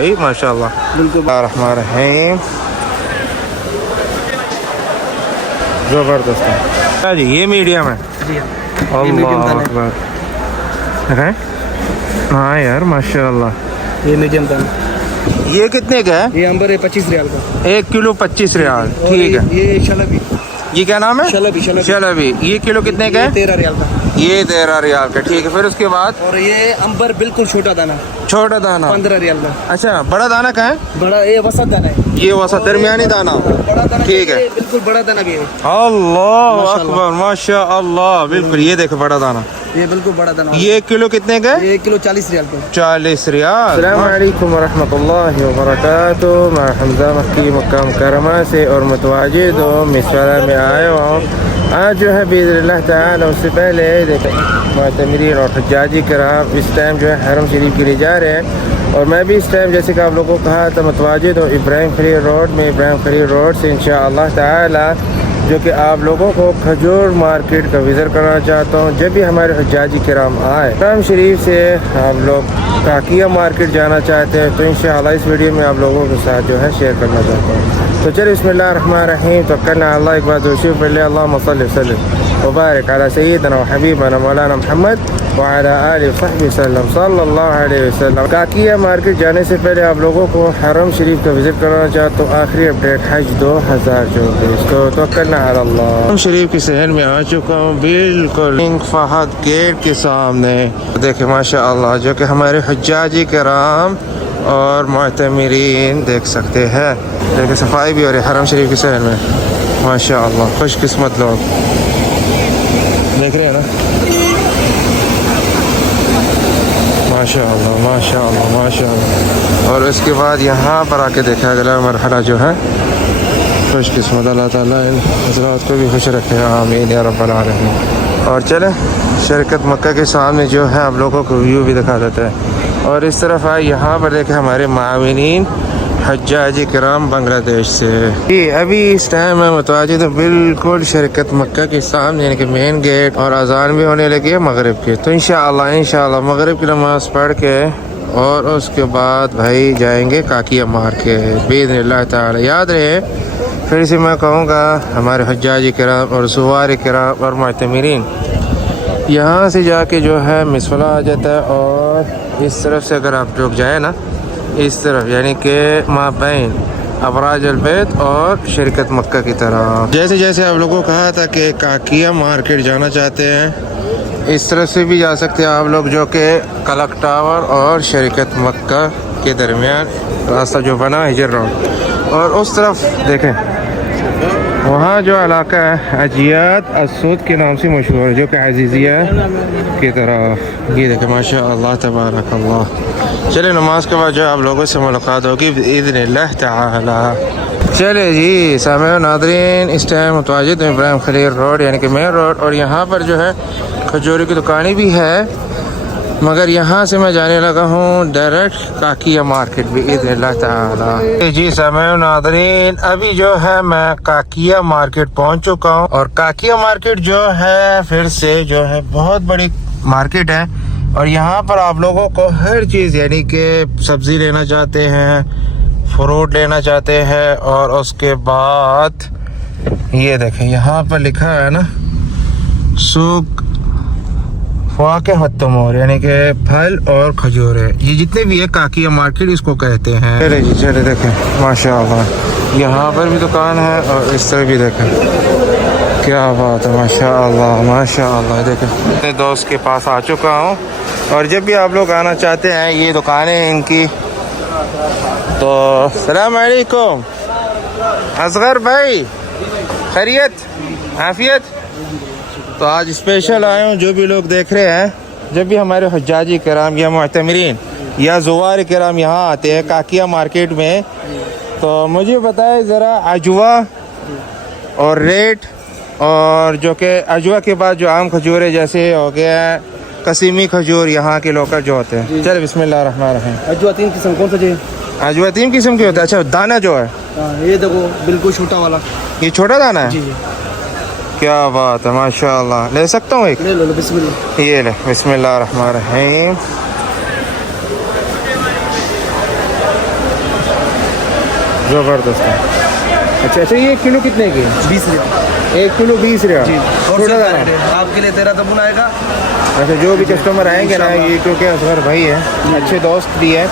भाई माशाल्लाह। बिल्कुल रहमान रहीम, जबरदस्त है। हाँ जी, ये मीडियम है। जी अल्लाह अकबर है। हाँ यार माशाल्लाह। ये मीडियम दाना। ये कितने का है? ये अंबर है 25 रियाल का। 1 किलो 25 रियाल। और ठीक है। ये शलबी। ये क्या नाम है? शलबी। शलबी। ये किलो कितने का है? 13 रियाल का। ये 13 रियाल का। ठीक है, फिर उसके बाद और ये अंबर बिल्कुल छोटा दाना, छोटा दाना 15 रियाल का। अच्छा, बड़ा दाना का है? बड़ा ये वसत दाना है। ये वसत दरमियानी दाना। बड़ा दाना ठीक है। बिल्कुल बड़ा दाना भी है। अल्लाह अकबर माशाअल्लाह। बिल्कुल, ये देखो बड़ा दाना। ये बिल्कुल बड़ा दाना। ये 1 किलो कितने का है? ये 1 किलो 40 रियाल का। 40 रियाल। अस्सलाम वालेकुम वरहमतुल्लाहि वबरकातुहू। मैं हमजा मक्की मक्का मुकर्रमा से और मुतवाजिद हूँ, मिसरा में आया हूँ। आज जो है बिइज़्निल्लाह ताला, उससे पहले देखें मुअतमिरीन और हज्जाजी कराम इस टाइम जो है हरम शरीफ के लिए जा रहे हैं। और मैं भी इस टाइम जैसे कि आप लोगों को कहा था मुतवाजिद हूँ इब्राहिम खलील रोड में। इब्राहिम खलील रोड से इंशाअल्लाह ताला जो कि आप लोगों को खजूर मार्केट का विज़िट करना चाहता हूँ। जब भी हमारे हज्जाजी किराम आए हरम शरीफ से हम लोग काकिया मार्केट जाना चाहते हैं, तो इंशाअल्लाह इस वीडियो में आप लोगों के साथ जो है शेयर करना चाहता हूँ। तो चलिए बिस्मिल्लाहिर्रहमानिर्रहीम, तवक्कलना अल्लाह, एक बार दोषी पहले अल्लाहुम्मा सल्लि वसल्लिम व बारिक अला सय्यिदना व हबीबना मौलाना मुहम्मद व अला आलिहि व सहबिहि वसल्लम सल्लल्लाहु अलैहि वसल्लम। काकिया मार्केट जाने से पहले आप लोगों को हरम शरीफ का विज़िट कराना चाहता हूँ। आखिरी अपडेट हज 2024। तो तवक्कलना अला अल्लाह। हरम शरीफ के शहर में आ चुका हूँ, बिल्कुल किंग फहद गेट के सामने। देखे माशाअल्लाह जो कि हमारे हज्जाजी कराम और मुअतमिरीन देख सकते हैं। देखिए सफाई भी हो रही है हरम शरीफ के शहर में माशाअल्लाह। खुशकिस्मत लोग देख रहे हैं ना, माशाअल्लाह माशाअल्लाह माशाअल्लाह। और उसके बाद यहाँ पर आके देखा अगला मरहला जो है खुशकिस्मत। अल्लाह ताला इन हज़रात को भी खुश रखे, आमीन या रब्बल आलमीन। और चले शरकत मक्का के सामने जो है आप लोगों को व्यू भी दिखा देता है। और इस तरफ आए, यहाँ पर देखें हमारे माविनीन हज्जाजी किराम बांग्लादेश से। ये अभी इस टाइम मैं मुतवाजिद हूँ बिल्कुल शरकत मक्का के सामने, यानी कि मेन गेट, और अजान भी होने लगी है मगरिब की। तो इंशाअल्लाह मगरिब की नमाज पढ़ के और उसके बाद भाई जाएंगे काकिया मार्केट बिइज़्निल्लाह ताला। याद रहे, फिर से मैं कहूँगा हमारे हज्जाजी किराम और ज़ुवार किराम और मुअतमिरीन यहाँ से जाके जो है मिसफला आ जाता है। और इस तरफ से अगर आप लोग जाए ना, इस तरफ यानी कि माबैन अबराज अलबैत और शरकत मक्का की तरफ, जैसे जैसे आप लोगों को कहा था कि काकिया मार्केट जाना चाहते हैं, इस तरफ से भी जा सकते हैं आप लोग, जो कि कलक टावर और शरकत मक्का के दरमियान रास्ता जो बना हिजर रोड। और उस तरफ देखें वहाँ जो इलाका है अजियात असूद के नाम से मशहूर है, जो कि अजीज़िया की तरफ। ये देखें माशाअल्लाह तबारकल्लाह। चले नमाज के बाद जो आप लोगों से मुलाकात होगी बिइज़्निल्लाह ताला। चले जी सामईन नाज़रीन, इस टाइम मुतवाजिद इब्राहिम खलील रोड यानी कि मेन रोड। और यहाँ पर जो है खजूरी की दुकानें भी है, मगर यहाँ से मैं जाने लगा हूँ डायरेक्ट काकिया मार्केट बिइज़्निल्लाह ताला। जी सामईन नाज़रीन, अभी जो है मैं काकिया मार्केट पहुँच चुका हूँ। और काकिया मार्केट जो है फिर से जो है बहुत बड़ी मार्केट है। और यहाँ पर आप लोगों को हर चीज़ यानी कि सब्ज़ी लेना चाहते हैं, फ्रूट लेना चाहते हैं, और उसके बाद ये देखें यहाँ पर लिखा है ना सूक वाक़े हत्तमोर, यानी कि फल और खजूर है। ये जितने भी है काकिया मार्केट इसको कहते हैं। चले जी चले देखें माशाअल्लाह, यहाँ पर भी दुकान है और इस तरह भी देखें, क्या बात है माशाअल्लाह माशाअल्लाह। देखें अपने दोस्त के पास आ चुका हूँ। और जब भी आप लोग आना चाहते हैं, ये दुकानें हैं इनकी। तो अस्सलाम वालेकुम असगर भाई, खैरियत आफियत। तो आज स्पेशल आए हूँ, जो भी लोग देख रहे हैं, जब भी हमारे हज्जाजी किराम या मुअतमिरीन या ज़ुवार किराम यहाँ आते हैं काकिया मार्केट में, तो मुझे बताएं ज़रा अजवा और रेट, और जो कि अजवा के बाद जो आम खजूर है जैसे हो गया कसीमी खजूर, यहाँ के लोकल जो होते हैं। चलो बिस्मिल्लाहिर्रहमानिर्रहीम। अजवा 3 किस्म कौन सा चाहिए? अजवा 3 किस्म के होता है। अच्छा, दाना जो है ये देखो बिल्कुल छोटा वाला, ये छोटा दाना है। जी। क्या बात है माशाअल्लाह। ले सकता हूँ एक? ले लो बिस्मिल्लाह। ये ले बिस्मिल्लाहिर्रहमानिर्रहीम। ज़बरदस्त है। अच्छा अच्छा, ये किलो कितने की? 20 रियाल 1 किलो 20 रियाल। जी। और छोटा दाना। आपके लिए 13 तबून आएगा। अच्छा, जो भी कस्टमर आएंगे ना, ये क्योंकि असगर भाई है, अच्छे दोस्त भी है।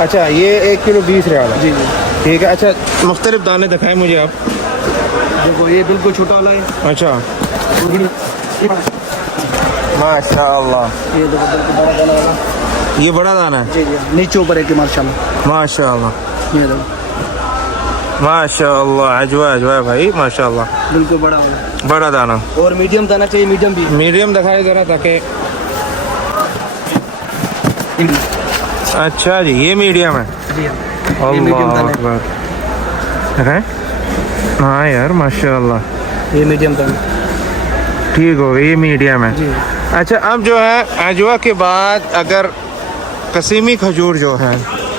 अच्छा, ये 1 किलो 20 रियाल है। जी जी। ठीक है। अच्छा, मुख्तलिफ दाने दिखाएं मुझे आप। देखो ये बिल्कुल छोटा वाला है। अच्छा, माशाअल्लाह, ये देखो बिल्कुल बड़ा दाना वाला। ये बड़ा दाना है। जी जी, नीचे ऊपर है कि माशाल्लाह। माशाअल्लाह ये देखो माशाअल्लाह, अजवा अजवा भाई, माशाअल्लाह, बिल्कुल बड़ा वाला। बड़ा दाना। और मीडियम दाना चाहिए, मीडियम भी है। मीडियम दिखाए ज़रा ताकि। अच्छा जी, ये मीडियम है। जी हाँ, ये मीडियम दाना है। अल्लाह है। हाँ यार, माशाअल्लाह, ये मीडियम दाना ठीक हो गई, ये मीडियम है। जी। अच्छा, अब जो है अजवा के बाद अगर कसीमी खजूर जो है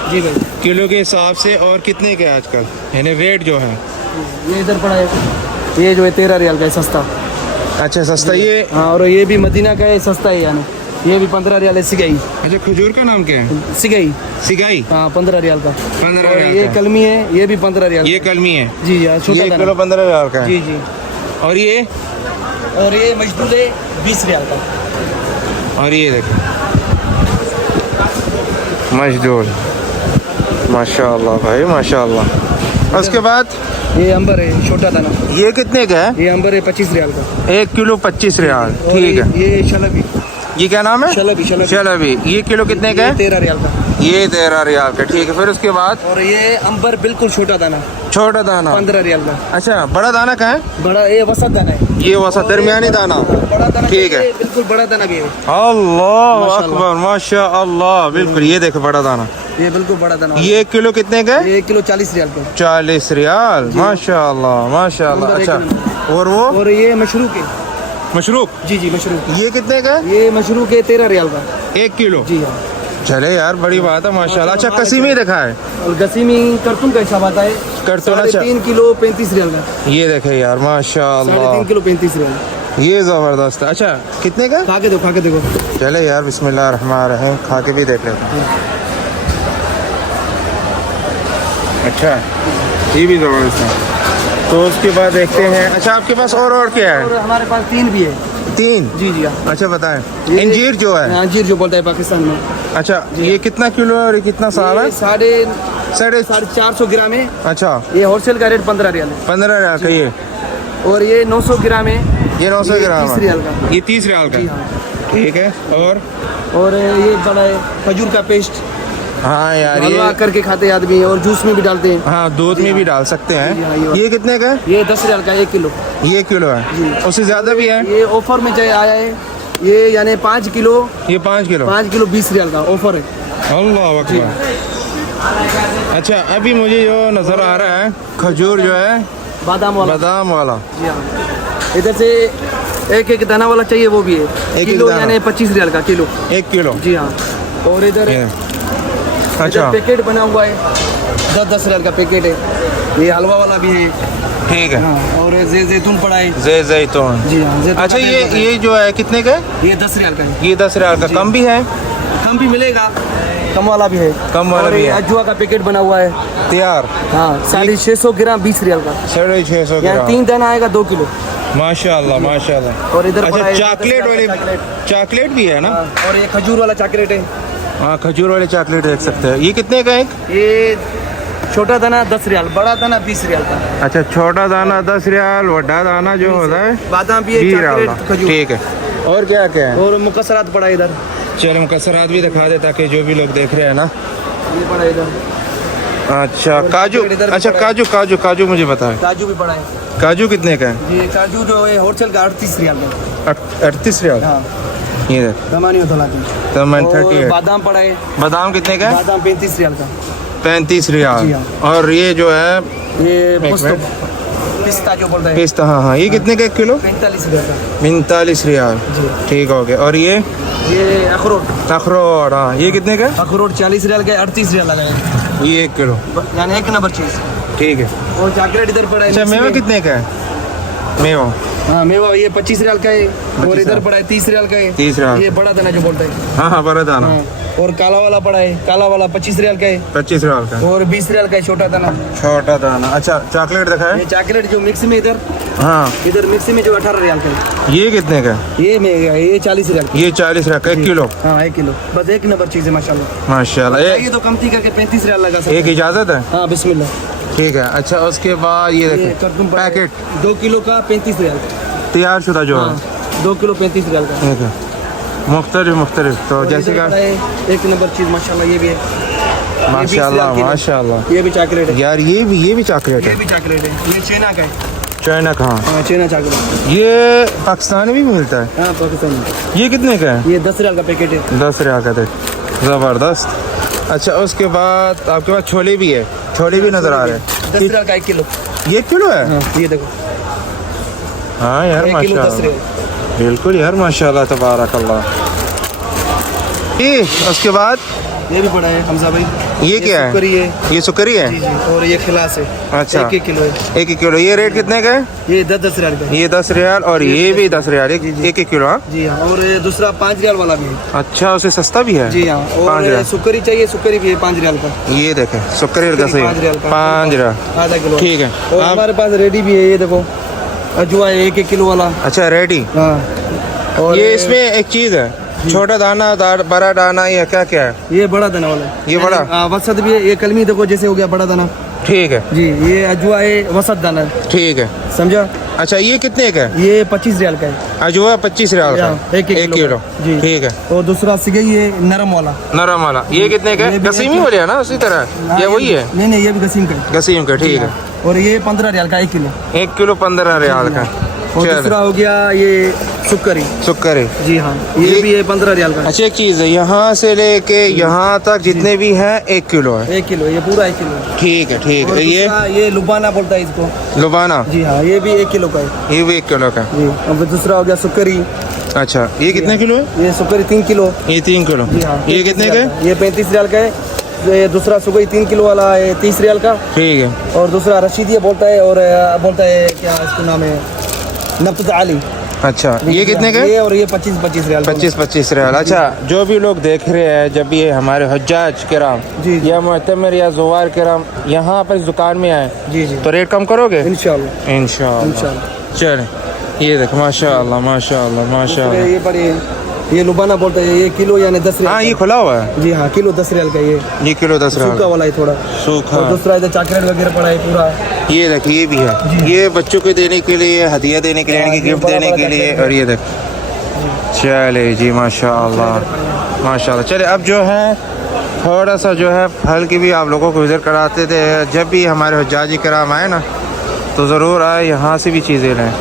जी भाई, किलो के हिसाब से और कितने के आजकल, यानी रेट जो है? ये इधर पड़ा है, ये जो है 13 रियाल का है, सस्ता। अच्छा, सस्ता ये। हाँ, और ये भी मदीना का है, सस्ता है यानी। ये भी 15 रियाल है, सिगाई। अच्छा, खजूर का नाम क्या है? सिगाई। सिगाई। हाँ, 15 रियाल का। 15 और रियाल ये का। कलमी है, ये भी 15 रियाल। ये कलमी है। जी हाँ, छोटा ये दाना। किलो 15 रियाल का है। जी जी। और ये मजदूर है 20 रियाल का। और ये देखो मजदूर, माशाअल्लाह भाई, माशाअल्लाह। उसके बाद ये अंबर है, छोटा दाना। ये कितने का है? ये अंबर है 25 रियाल का। 1 किलो 25 रियाल। और ठीक है। ये शलबी। ये क्या नाम है? शलबी। शलबी। ये किलो कितने का ये है? 13 रियाल का। ये 13 रियाल का। ठीक है। फिर उसके बाद और ये अंबर बिल्कुल छोटा दाना, छोटा दाना 15 रियाल का। अच्छा, बड़ा दाना का है? बड़ा ये वसत दाना है। ये वसत दरमियानी दाना। बड़ा दाना ठीक है। ये बिल्कुल बड़ा दाना भी है। अल्लाह माशाअल्लाह। अकबर, माशाअल्लाह, बिल्कुल। ये देखो बड़ा दाना। ये बिल्कुल बड़ा दाना। ये 1 किलो कितने का है? ये 1 किलो 40 रियाल का। 40 रियाल। माशाअल्लाह माशाअल्लाह। अंदर एक अच्छा, नंबर। और वो और ये मशरूक है। मशरूक, जी जी, मशरूक। ये कितने का है? ये मशरूक है 13 रियाल का। 1 किलो। जी हाँ। चले यार, बड़ी बात है, माशाल्लाह। अच्छा, कसीमी दिखा है? और गसीमी करतुन का हिसाब आता है। करतुन, अच्छा। 3.5 किलो 35 रियाल का। ये देखे यार, माशाल्लाह, 3.5 किलो 35 रियाल। ये जबरदस्त है। अच्छा, कितने का? खा के देखो, खा के देखो। चले यार, बिस्मिल्लाह रहमान रहीम, खा के भी देख लेते हैं। अच्छा, ये भी जबरदस्त है। तो उसके बाद देखते हैं। अच्छा, आपके पास और क्या है? और हमारे पास 3 भी है। 3? जी जी हाँ। अच्छा, बताएं। ये- अंजीर जो है, अंजीर जो बोलता है पाकिस्तान में। अच्छा, ये कितना किलो है और ये कितना साल है? ये साढ़े 450 ग्राम है। अच्छा, ये होलसेल का रेट 15 रियाल है। 15 रियाल का ये। और ये 900 ग्राम है। ये 900 ग्राम 30 रियाल है। का। ये 30 रियाल का। जी हाँ। ठीक है। और ये बड़ा है खजूर का पेस्ट। हाँ यार, हलवा ये करके खाते हैं आदमी, और जूस में भी डालते हैं। हाँ, दूध में भी डाल सकते जी हाँ, हैं। ये ये कितने का है? ये 10 रियाल का 1 किलो। ये किलो है। जी। उससे ज्यादा भी है? ये ऑफर में आया है। ये यानी 5 किलो ये 5 किलो। 5 किलो 20 रियाल का ऑफर है। अल्लाह अकबर। अच्छा, अभी मुझे जो नजर आ रहा है खजूर जो है बादाम वाला। बादाम वाला। जी हाँ। इधर से एक दाना वाला चाहिए, वो भी है। एक किलो दाना। यानी 25 रियाल का किलो। 1 किलो। जी हाँ। और इधर ये। इधर अच्छा, पैकेट बना हुआ है, 10-10 रियाल का पैकेट है। ये हलवा वाला भी है। ठीक है। हाँ। और जैतून पड़ा है। जैतून। जी हाँ, जैतून अच्छा, का ये पैकेट है। ये जो है कितने का है? ये 10 रियाल का है। ये 10 रियाल का। जी। कम भी है? कम भी मिलेगा, कम वाला भी है। कम वाला और भी ये है। अजवा का पैकेट बना हुआ है। तैयार। हाँ, 650 ग्राम 20 रियाल का। 650 यहाँ ग्राम। 3 दाना आएगा 2 किलो। माशाल्लाह माशाल्लाह। और इधर पड़ा अच्छा, है चॉकलेट 10 वाले रियाल का चॉकलेट भी है ना? हाँ, और ये खजूर वाला चॉकलेट है। हाँ, खजूर वाले चॉकलेट देख सकते हैं। ये कितने का है? ये छोटा दाना 10 रियाल, बड़ा दाना 20 रियाल का। अच्छा, छोटा दाना 10 रियाल, बड़ा दाना जो होता है बादाम भी है, 20 रियाल चॉकलेट, का। खजूर। ठीक है। और क्या क्या है? और मुकसरात पड़ा है इधर। चलो, मुकसरात भी दिखा दे ताकि जो भी लोग देख रहे हैं ना। ये पड़ा है इधर। अच्छा, काजू। चॉकलेट इधर भी अच्छा, पड़ा है। काजू मुझे बताएं। काजू भी पड़ा है। काजू कितने का है? ये काजू जो है होलसेल का 38 रियाल का। 38 रियाल। हाँ, ये देख, दमानी होता लाती। तो मैं और 38। बादाम पड़ा है। बादाम कितने का है? बादाम 35 रियाल का। 35 रियाल। जी हाँ। और ये जो है ये मिनट। पिस्ता जो बोलता है, पिस्ता, हाँ हाँ, ये कितने का 1 किलो? 45 रियाल का। 45 रियाल। जी। ठीक हो गया। और ये ये अखरोट, अखरोट, हाँ, ये कितने का? अखरोट 40 रियाल का, 38 रियाल लगा है। ये 1 किलो। यानी 1 नंबर चीज। ठीक है। और चॉकलेट इधर पड़ा है। अच्छा, मेवा कितने का है? मेवा हाँ मेवा ये 25 रियाल का है। और 25 इधर रियाल। पड़ा है 30 रियाल का है। 30 रियाल। ये बड़ा दाना जो बोलता है। हाँ हाँ बड़ा दाना हाँ। और काला वाला पड़ा है, काला वाला 25 रियाल का है। 25 रियाल का। और 20 रियाल का है छोटा दाना। छोटा दाना। अच्छा चॉकलेट दिखा है। ये चॉकलेट जो मिक्स में इधर हाँ इधर मिक्स में जो 18 रियाल का है। ये कितने का है? ये 40 रियाल का। ये 40 रियाल का 1 किलो। हाँ 1 किलो बस एक नंबर चीज़ है माशाल्लाह। माशाल्लाह। ये तो कमती करके 35 रियाल लगा सकते एक हैं। इजाज़त है। हाँ बिस्मिल्लाह। ठीक है। अच्छा उसके बाद ये ये देखिए कर्तुम पड़ा है, पैकेट 2 किलो का 35 रियाल का। तैयार शुदा जो है। हाँ 2 किलो 35 रियाल का। ठीक है। मुख्तलिफ तो और जैसे इधर का पड़ा है एक नंबर चीज़ माशाल्लाह। ये भी है। ये 20 माशाल्लाह रियाल किलो। माशाल्लाह। ये भी चॉकलेट है। यार ये भी चॉकलेट ये है। भी चॉकलेट है। ये चीना का है। चाइना का। हाँ हाँ चीना चॉकलेट। ये पाकिस्तान में भी मिलता है। हाँ पाकिस्तानी। ये कितने का है? ये 10 रियाल का पैकेट है। 10 रियाल का। देख ज़बरदस्त। अच्छा उसके बाद आपके पास छोले भी है। छोले भी नज़र आ रहे हैं। 10 रियाल का 1 किलो। ये 1 किलो है। हाँ ये देखो हाँ यार 1 किलो 10 माशाल्लाह। रियाल। बिल्कुल यार माशाल्लाह तबारकल्लाह। ये उसके बाद ये भी पड़ा है हमजा भाई। ये क्या है? सुकरी है। ये सुकरी है। जी जी। और ये खिलास है। अच्छा। 1 किलो है। 1 किलो। ये रेट कितने का है? ये 10 रियाल का है। ये 10 रियाल और ये भी 10 रियाल। एक किलो। हाँ जी हाँ। और ये दूसरा 5 रियाल वाला भी है। अच्छा उससे सस्ता भी है। जी हाँ। 5 और रियाल। सुकरी चाहिए, सुकरी भी है 5 रियाल का। ये देखें सुकरी का सही 5 रियाल का। 5 रियाल। आधा किलो। ठीक है। और आप हमारे पास रेडी भी है। ये देखो अजवा है 1 किलो वाला। अच्छा रेडी। हाँ। और ये इसमें एक चीज़ है छोटा दाना बड़ा दाना ये क्या क्या है? ये बड़ा दाना वाला है। ये बड़ा? हाँ वसत भी है। ये कलमी देखो जैसे हो गया बड़ा दाना। ठीक है। जी ये अजवा है वसत दाना है। ठीक है। समझा। अच्छा ये कितने का है? ये 25 रियाल का है। अजवा 25 रियाल का। हाँ, एक किलो। जी। ठीक है। और दूसरा सिगई है नरम वाला। नरम वाला ये कितने का है? ये भी गसीमी हो रहा है ना उसी तरह हाँ, ये वही है? नहीं ये भी गसीम का है। गसीम का। ठीक है। और ये 15 रियाल का 1 किलो। 1 किलो 15 रियाल का। और चलो। दूसरा हो गया ये सुक्करी। सुक्कर है। जी हाँ ये भी है 15 रियाल का। अच्छा एक चीज़ है यहाँ से लेके यहाँ तक जितने भी हैं 1 किलो है। 1 किलो ये पूरा 1 किलो। ठीक है। ठीक और है। ये लुबाना बोलता है इसको। लुबाना जी हाँ ये भी 1 किलो का है। ये भी 1 किलो का। जी। अब दूसरा हो गया सुक्करी। अच्छा ये कितने किलो है? ये सुक्करी 3 किलो। ये 3 किलो। जी हाँ ये कितने का है? ये 35 रियाल का है। ये दूसरा सुगई 3 किलो वाला है 30 रियाल का। ठीक है। और दूसरा रशीदिया बोलता है। और बोलता है क्या इसका नाम है नब्त आली। अच्छा ये कितने का है? ये और ये 25 रियाल। 25 रियाल। अच्छा जो भी लोग देख रहे हैं जब ये हमारे हज्जाज किराम जी, जी। या मुअतमिर या ज़ुवार किराम यहाँ पर इस दुकान में आए जी जी तो रेट कम करोगे? इंशाल्लाह। इंशाल्लाह। चलें ये देख माशाल्लाह माशाल्लाह माशाल्लाह। ये बड़ी ये लुबाना बोलता है। ये किलो यानी 10 रियाल हाँ का ये है। खुला हुआ है। जी हाँ किलो 10 रियाल का ये किलो 10 सूखा रियाल वाला है थोड़ा। सूखा। और दूसरा इधर चॉकलेट वगैरह पड़ा है पूरा। ये देख ये भी है। ये बच्चों को देने के लिए हदिया देने के लिए यानी कि ये गिफ्ट बड़ा देने बड़ा के लिए। चॉकलेट और ये देख चले जी माशाल्लाह माशाल्लाह। चले अब जो है थोड़ा सा जो है फल की भी आप लोगों को विज़िट कराते थे। जब भी हमारे हज्जाजी कराम आए ना तो ज़रूर आए यहाँ से भी चीज़ें लें।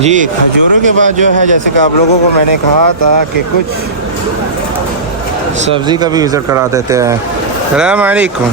जी खजूरों के बाद जो है जैसे कि आप लोगों को मैंने कहा था कि कुछ सब्ज़ी का भी विज़िट करा देते हैं। अस्सलाम वालेकुम।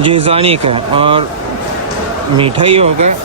जेजानी का और मीठा ही होगा।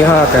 यहाँ का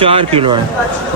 4 किलो है।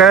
का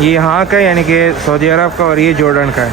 ये यहाँ का यानी कि सऊदी अरब का और ये जॉर्डन का है।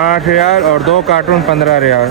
8 रियाल और 2 कार्टून 15 रियाल।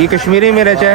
ये कश्मीरी मिर्च है।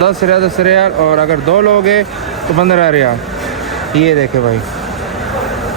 15. 10 रियाल और अगर 2 लोगे तो 15 रियाल। ये देखे भाई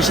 20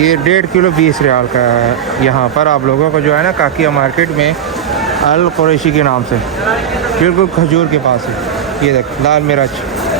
ये 1.5 किलो 20 रियाल का है यहाँ पर आप लोगों को जो है ना काकिया मार्केट में अल कुरैशी के नाम से बिल्कुल खजूर के पास है ये देख लाल मिर्च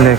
देख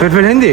फिलफिल हिंदी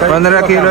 15 किलो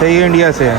सही इंडिया से है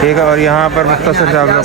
ठीक है और यहाँ पर मुख्तसर से आप लोग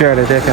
चले देखें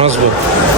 मजबूत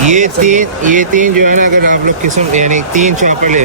ये तीन जो है ना अगर आप लोग किस्म यानी 3 चॉपर ले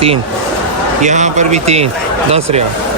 3 यहाँ पर भी 3 10 रियाल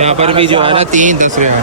यहाँ पर भी जो है ना 3 10 रियाल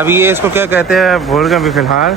अब ये इसको क्या कहते हैं भूल गए अभी फिलहाल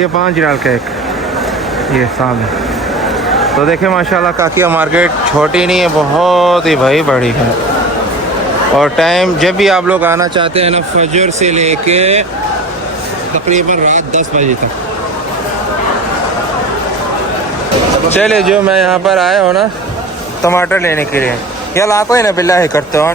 ये 5 रियाल का एक ये सामने तो देखें माशाल्लाह काकिया मार्केट छोटी नहीं है बहुत ही भाई बड़ी है और टाइम जब भी आप लोग आना चाहते हैं ना फजर से लेके तकरीबन रात 10 बजे तक चले जो मैं यहाँ पर आया हूँ ना टमाटर लेने के लिए या लाको है ना बिल्ला है करते हो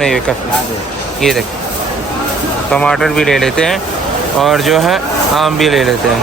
नहीं ये करते ये देख टमाटर भी ले लेते हैं और जो है आम भी ले लेते हैं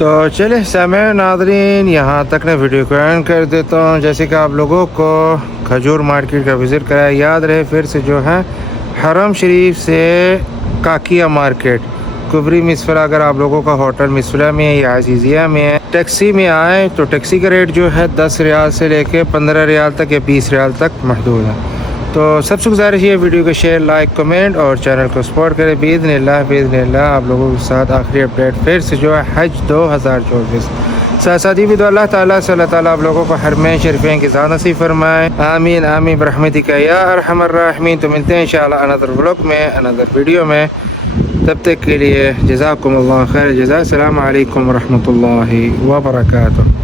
तो चले समय नादरीन यहाँ तक ने वीडियो को एंड कर देता हूँ जैसे कि आप लोगों को खजूर मार्केट का विज़िट कराया याद रहे फिर से जो है हरम शरीफ से काकिया मार्केट कुबरी मिसफला अगर आप लोगों का होटल मिसफला में है या अजीज़िया में है टैक्सी में आए तो टैक्सी का रेट जो है 10 रियाल से लेके 15 रियाल तक या 20 रियाल तक महदूद है तो सबसे गुजारिश है वीडियो को शेयर लाइक कमेंट और चैनल को सपोर्ट करें बिइज़्निल्लाह आप लोगों के साथ आखिरी अपडेट फिर से जो है हज 2024 साथ साथ ही भी अल्लाह ताला से अल्लाह ताला आप लोगों को हरमैन शरीफैन की ज़ात नसीब फरमाए आमीन आमीन बरहमतिका या अरहमर राहिमीन तो मिलते हैं इंशाअल्लाह अनदर व्लॉग में अनदर वीडियो में तब तक के लिए जज़ाकुमुल्लाह खैर जज़ा अस्सलामु अलैकुम व रहमतुल्लाहि व बरकातुहू।